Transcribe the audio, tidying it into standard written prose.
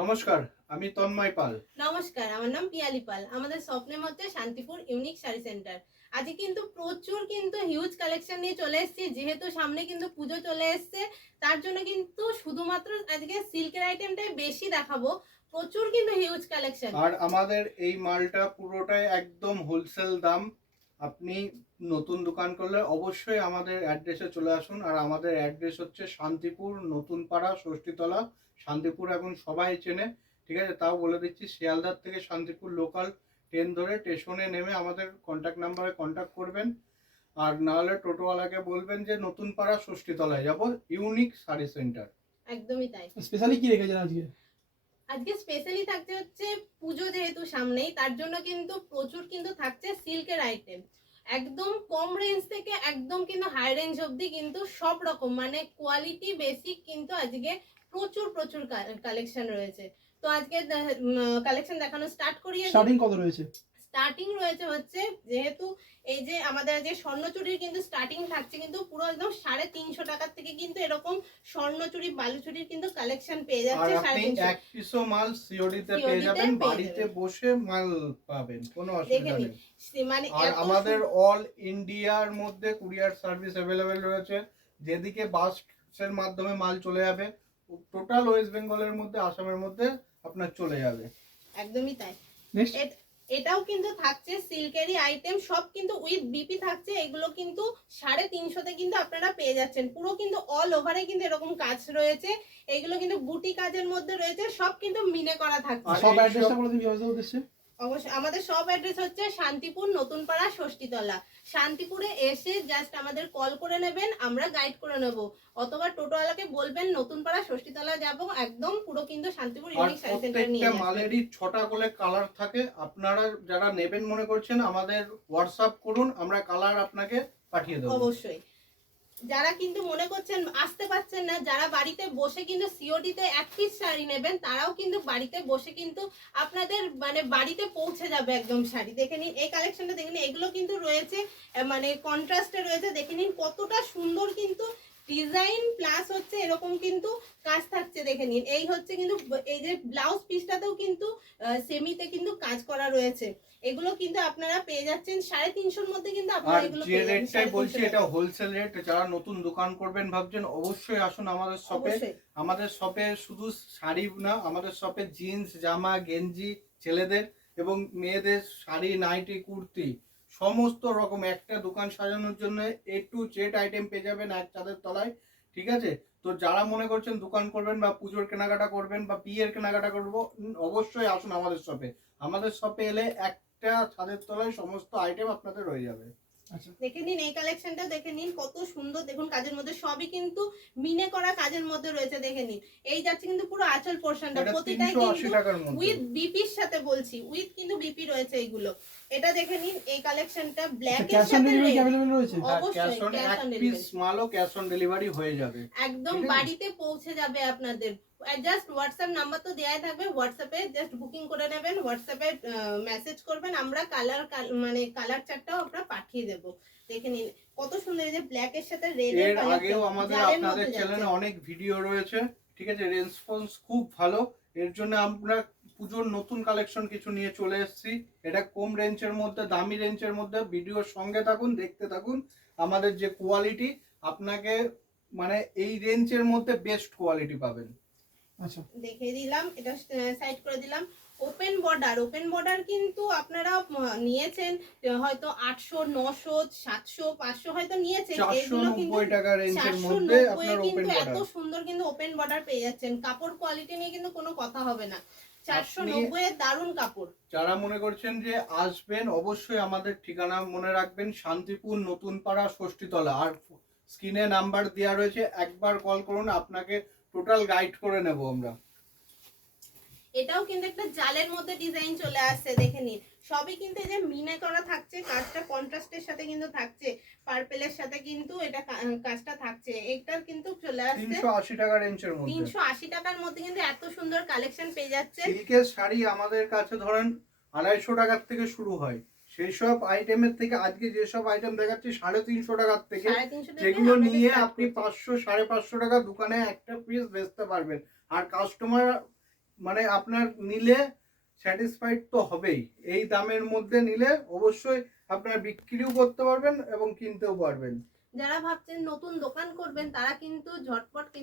নমস্কার, আমি তন্ময় পাল। নমস্কার, আমার নাম পিয়ালি পাল। আমাদের স্বপ্নের মধ্যে শান্তিপুর ইউনিক শাড়ি সেন্টার। আজকে কিন্তু প্রচুর হিউজ কালেকশন নিয়ে চলে এসেছি। যেহেতু সামনে কিন্তু পুজো চলে এসছে, তার জন্য কিন্তু শুধুমাত্র আজকে সিল্কের আইটেমটাই বেশি দেখাবো। প্রচুর কিন্তু হিউজ কালেকশন। আর আমাদের এই মালটা পুরোটাই একদম হোলসেল দাম। আপনি নতুন দোকান করলে অবশ্যই আমাদের অ্যাড্রেসে চলে আসুন। আর আমাদের অ্যাড্রেস হচ্ছে শান্তিপুর নতুন পাড়া ষষ্ঠীতলা। শান্তিপুর এখন সবাই চেনে, ঠিক আছে? তাও বলে দিচ্ছি, শিয়ালদার থেকে শান্তিপুর লোকাল ট্রেন ধরে স্টেশনে নেমে আমাদের কন্ট্যাক্ট নাম্বারে কন্ট্যাক্ট করবেন। আর নাহলে টোটোওয়ালাকে বলবেন যে নতুন পাড়া ষষ্ঠীতলায় যাব, ইউনিক শাড়ি সেন্টার। একদমই তাই। স্পেশালি কি রেখেছেন আজকে? আজকে স্পেশালি থাকছে হচ্ছে পুজো যেহেতু সামনেই, তার জন্য কিন্তু প্রচুর কিন্তু থাকছে সিল্কের আইটেম। একদম কম রেঞ্জ থেকে একদম কিন্তু হাই রেঞ্জ অবধি কিন্তু সব রকম মানে কোয়ালিটি বেসিক কিন্তু আজকে প্রচুর প্রচুর কালেকশন রয়েছে। তো আজকে কালেকশন দেখানো স্টার্ট করি। স্টার্টিং কত রয়েছে? স্টার্টিং রয়েছে হচ্ছে, যেহেতু এই যে আমাদের যে স্বর্ণচুরির কিন্তু স্টার্টিং থাকছে কিন্তু পুরো একদম 350 টাকার থেকে কিন্তু এরকম স্বর্ণচুরি বালুচুরির কিন্তু কালেকশন পেয়ে যাচ্ছে। আর আপনি এক পিসও মাল সিওডি তে পেয়ে যাবেন, বাড়িতে বসে মাল পাবেন, কোনো অসুবিধা নেই। মানে আর আমাদের অল ইন্ডিয়ার মধ্যে কুরিয়ার সার্ভিস অ্যাভেলেবেল রয়েছে। যেদিকে বাসের মাধ্যমে মাল চলে যাবে, টোটাল ওয়েস্ট বেঙ্গলের মধ্যে, আসামের মধ্যে আপনার চলে যাবে। একদমই তাই। নেক্সট এটাও কিন্তু থাকছে সিল্কেরই আইটেম, সব কিন্তু উইথ বিপি থাকছে। এগুলো কিন্তু 350 কিন্তু আপনারা পেয়ে যাচ্ছেন। পুরো কিন্তু অল ওভারে কিন্তু এরকম কাজ রয়েছে। এগুলো কিন্তু বুটি কাজের মধ্যে রয়েছে, সব কিন্তু মিনে করা থাকছে। সব অ্যাড্রেসটা বলে দিন ব্যবস্থা উদ্দেশ্যে। অবশ্যই আমাদের সব অ্যাড্রেস হচ্ছে শান্তিপুর নতুন পাড়া ষষ্ঠীতলা। শান্তিপুরে এসে জাস্ট আমাদের কল করে নেবেন, আমরা গাইড করে নেব। অথবা টোটোওয়ালাকে বলবেন নতুন পাড়া ষষ্ঠীতলা যাব, একদম পুরো কিন্তু শান্তিপুর ইউনিক শাড়ি সেন্টার নিয়ে প্রত্যেকটা যাবেন। মালেরই 6টা করে কালার থাকে। আপনারা যারা নেবেন মনে করছেন, আমাদের হোয়াটসঅ্যাপ করুন, আমরা কালার আপনাকে পাঠিয়ে দেবো। অবশ্যই। যারা কিন্তু মনে করছেন আসতে পারছেন না, যারা বাড়িতে বসে কিন্তু সিওডি তে এক পিস শাড়ি নেবেন, তারাও কিন্তু বাড়িতে বসে কিন্তু আপনাদের মানে বাড়িতে পৌঁছে যাবে একদম শাড়ি। দেখে নিন এই কালেকশনটা, দেখে নিন এগুলো কিন্তু রয়েছে মানে কন্ট্রাস্টে রয়েছে। দেখে নিন কতটা সুন্দর কিন্তু ডিজাইন প্লাস হচ্ছে এরকম কিন্তু কাজ থাকছে। দেখে নিন এই হচ্ছে কিন্তু এই যে ব্লাউজ পিসটাতেও কিন্তু সেমিতে কিন্তু কাজ করা রয়েছে। এগুলো কিন্তু আপনারা পেয়ে যাচ্ছেন 350-র মধ্যে কিন্তু আপনারা এগুলো যে পেয়ে যাবেন। রেটটাই বলছি, এটা হোলসেল রেট। যারা নতুন দোকান করবেন ভাবছেন, অবশ্যই আসুন আমাদের শপে। আমাদের শপে শুধু শাড়ি না, আমাদের শপে জিন্স, জামা, গেঞ্জি, ছেলেদের এবং মেয়েদের শাড়ি, নাইটি, কুর্তি, সমস্ত রকম একটা দোকান সাজানোর জন্য A to Z আইটেম পেয়ে যাবেন এক ছাদের তলায়, ঠিক আছে? তো যারা মনে করছেন দোকান করবেন বা পুজোর কেনাকাটা করবেন বা বিয়ের কেনাকাটা করবো, অবশ্যই আসুন আমাদের শপে। আমাদের শপে এলে একটা ছাদের তলায় সমস্ত আইটেম আপনাদের হয়ে যাবে। আচ্ছা, দেখে নিন এই কালেকশনটা, দেখে নিন কত সুন্দর। দেখুন কাজের মধ্যে সবই কিন্তু মিনে করা কাজের মধ্যে রয়েছে। দেখে নিন এই যাচ্ছে কিন্তু পুরো আঁচল পোরশনটা, প্রতিটাই কিন্তু উইথ বিপির সাথে, বলছি উইথ কিন্তু বিপি রয়েছে এইগুলো। এটা দেখে নিন এই কালেকশনটা ব্ল্যাক এর ক্যাশ অন সাথে ডেলিভারি অ্যাভেলেবল রয়েছে? অবশ্যই ক্যাশ অন পিস ডেলিভারি, মালও ক্যাশ অন ডেলিভারি হয়ে যাবে, একদম বাড়িতে পৌঁছে যাবে আপনাদের। জাস্ট হোয়াটসঅ্যাপ নাম্বার তো দেয়াই থাকবে, হোয়াটসঅ্যাপে জাস্ট বুকিং করে নেবেন, হোয়াটসঅ্যাপে মেসেজ করবেন, আমরা কালার মানে কালার চার্টটাও আমরা পাঠিয়ে দেব। দেখে নিন কত সুন্দর, এই যে ব্ল্যাক এর সাথে রেড এর এর আগেও আমাদের আপনাদের চ্যানেলে অনেক ভিডিও রয়েছে, ঠিক আছে? রেসপন্স খুব ভালো। এর জন্য আমরা পুজোর নতুন কালেকশন কিছু নিয়ে চলে এসেছি। এটা কম রেঞ্জের মধ্যে, দামি রেঞ্জের মধ্যে। ভিডিওর সঙ্গে থাকুন, দেখতে থাকুন। আমাদের যে কোয়ালিটি, আপনাকে মানে এই রেঞ্জের মধ্যে বেস্ট কোয়ালিটি পাবেন। আচ্ছা, দেখে দিলাম, এটা সাইড করে দিলাম। ওপেন বর্ডার, ওপেন বর্ডার কিন্তু আপনারা নিয়েছেন হয়তো 800, 900, 700, 500 হয়তো নিয়েছেন। এগুলো কিন্তু 490 টাকা রেঞ্জের মধ্যে 490 আপনার ওপেন কিন্তু এত বর্ডার। সুন্দর কিন্তু ওপেন বর্ডার পেয়ে যাচ্ছেন। কাপড় কোয়ালিটি নিয়ে কিন্তু কোনো কথা হবে না। 490 এর দারুণ কাপড়। যারা মনে করছেন যে আসবেন, অবশ্যই আমাদের ঠিকানা মনে রাখবেন, শান্তিপুর নতুন পাড়া ষষ্ঠীতলা। আর স্ক্রিনে নাম্বার দেওয়া রয়েছে, একবার কল করুন, আপনাকে টোটাল গাইড করে নেব আমরা। এটাও কিন্তু একটা জালের মধ্যে ডিজাইন চলে আসছে। দেখে নিন সবই কিন্তু এই যে মিনে করা থাকছে, কাজটা কন্ট্রাস্টের সাথে কিন্তু থাকছে, পার্পেলের সাথে কিন্তু এটা কাজটা থাকছে। এটার কিন্তু চলে আসছে 380 টাকা রেঞ্জের মধ্যে। 380 টাকার মধ্যে কিন্তু এত সুন্দর কালেকশন পেয়ে যাচ্ছে। সিল্কের শাড়ি আমাদের কাছে ধরেন 250 টাকার থেকে শুরু হয়। সেই সব আইটেমের থেকে আজকে যেসব আইটেম দেখাচ্ছি 350 টাকার থেকে, 350 টাকা যেগুলো নিয়ে আপনি 500, 550 টাকা দোকানে একটা পিস বেচতে পারবেন। আর কাস্টমার মানে আপনার নিলে স্যাটিসফাইড তো হবেই। এই দামের মধ্যে নিলে অবশ্যই আপনারা বিক্রিও করতে পারবেন এবং কিনতেও পারবেন। যারা ভাবছেন নতুন দোকান করবেন তারা কিন্তু ঝটপট